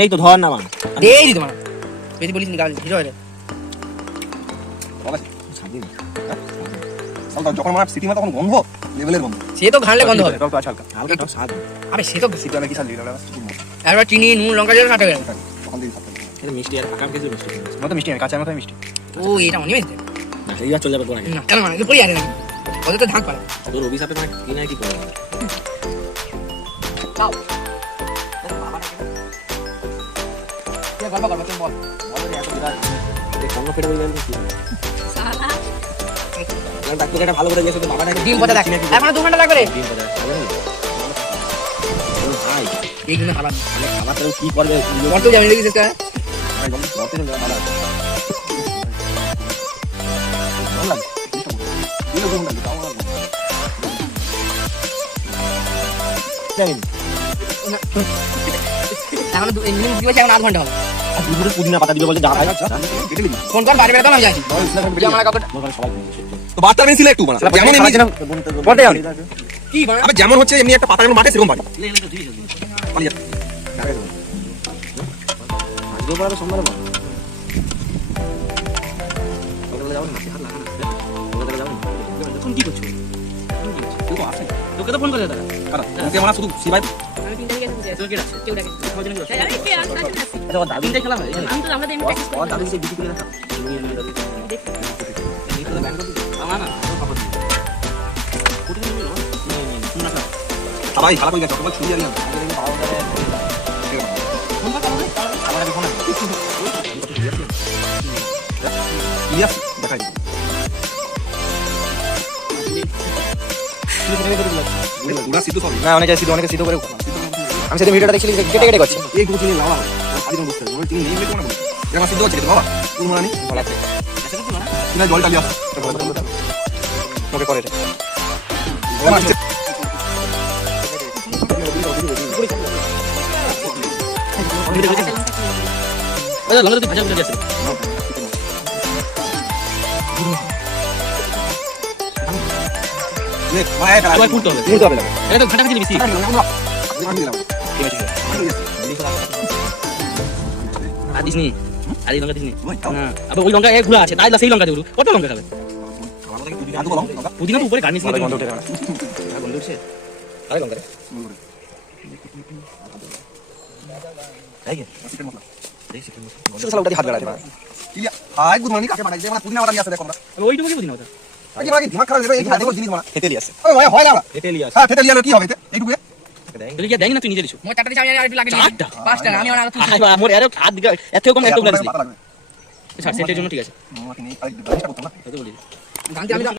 এই তো ধর না মা দেই দি তোমার বেশি বলিস নি গাল হিরো রে বাবা সাবধান সালটা যখন মার সিটি মা তখন গন্ধ লেভেলের গন্ধ সে তো ঘানলে গন্ধ হবে টক আছে হালকা হালকা একটু স্বাদ আবে সে তো সিটি আমি কি সাল দিলাম একবার চিনি নুন লঙ্কা দিয়ে কাটা গেল তখন দিই সাথে এটা মিষ্টি আর পাকা কিছু মিষ্টি মত মিষ্টি কাঁচা মত মিষ্টি ও এটা মনে হইছে না এইবার চলে যাবে তোর আগে না কেন মানে পড়ি আছে নাকি ওদের তো ঢাক পারে তোর অভিশাপে মানে কি না কি করে খাও কে গল্প করব তুমি বল কর্ণ ফেটে বলে কি শালা ডাক্তার এটা ভালো করে দিয়েছে তো বাবাটাকে ডিম পচা দেখ এখন 2 ঘন্টা লাগবে রে ডিম পচা ভাই এই দিনে খাবার খাবার তো কি করবে কত জানি দেখিস কা ভাই গন্ধ করতে না ভালো আছে ভালো লাগে দিলে গন্ধ লাগে তাও লাগে জানি এখন নিম দিবে এখন 8 ঘন্টা হবে আর দুপুরে পুদিনা পাতা দিবে বলে যা ভাই কেটে দিবি ফোন কর বাড়ি বেরোতাম আমি যাচ্ছি আমার কাপড় সবাই তো বার্তা মেন ছিল একটু মানে যেমন এমনি বলতে যাও কি মানে আবে যেমন হচ্ছে এমনি একটা পাতা যেমন মাঠে সেরকম বাড়ি পালিয়ে আজকে বড় সোমবার বল ওখানে যাও না হাত লাগা না ওখানে যাও তুমি কি করছো তুই তো আসে তোকে তো ফোন করে দাদা কারা ওকে মানে শুধু সিবাই আমি তিনটা গেছি তোর কি আছে কেউ ডাকে খোঁজ নিয়ে আরে কে আর কাছে আছে আচ্ছা দাদু দিয়ে খেলা হয় আমি তো আমাদের এমনি প্র্যাকটিস ও দাদু দিয়ে বিটি করে রাখা দেখি আমার না খবর দিই কোটি নিয়ে নিলো শুননা না সবাই ভালো করে গেছে সবাই ছুরি আনিয়া আমার আগে ফোন ইয়াস দেখাই পুরা সিদ্ধ সব না অনেকে সিদ্ধ করে আমি সেদিন ভিডিওটা দেখছিলি কেটে কেটে করছে এই দুটো চিনি লাওয়া আদি কোন বুঝতে ওই চিনি নেই মানে বলি এর মাছ সিদ্ধ হচ্ছে বাবা কোন মানে ভালো আছে কিনা জলটা লিয়া ওকে করে রে ওই লঙ্কা তুই ভাজা করে গেছে নে ভাই এটা আবার পুড়তে হবে নিতে হবে না এটা তো ঘাটা খাচ্ছি বেশি আর দিস নি আর এই লঙ্কা দিস নি না আবার ওই লঙ্কা এক ঘুরা আছে তাই সেই লঙ্কা দেবো কত লঙ্কা খাবে পুদিনা তো উপরে গার্নিশ করে গন্ধ উঠে গেল গন্ধ উঠছে আরে লঙ্কা রে তাই কি দেখি শুধু সালা উঠে হাত বেড়াতে পারে কিলিয়া হাই গুড মর্নিং কাকে বানাই যে মানে পুদিনা বাটা নিয়ে আসে দেখো আমরা ওইটুকু পুদিনা ওটা আগে ভাই দিমাগ খারাপ এই হাতে জিনিস বানা খেতে লিয়াছে ওই ভাই হয় না এটেলি আছে হ্যাঁ তেতে লিয়া কি হবে এতে এইটুকু তুই কি দেখ না তুই নিজে দিছো মই চারটা দিছি আমি আর একটু লাগে চারটা? পাঁচটা আমি আর তুই আরে মোর এর হাত দিকে এত কম এত লাগছে পাতা লাগবে স্যার সেন্টের জন্য ঠিক আছে আমাকে নেই আরেকটা করতে না কত বলি গানতে আমি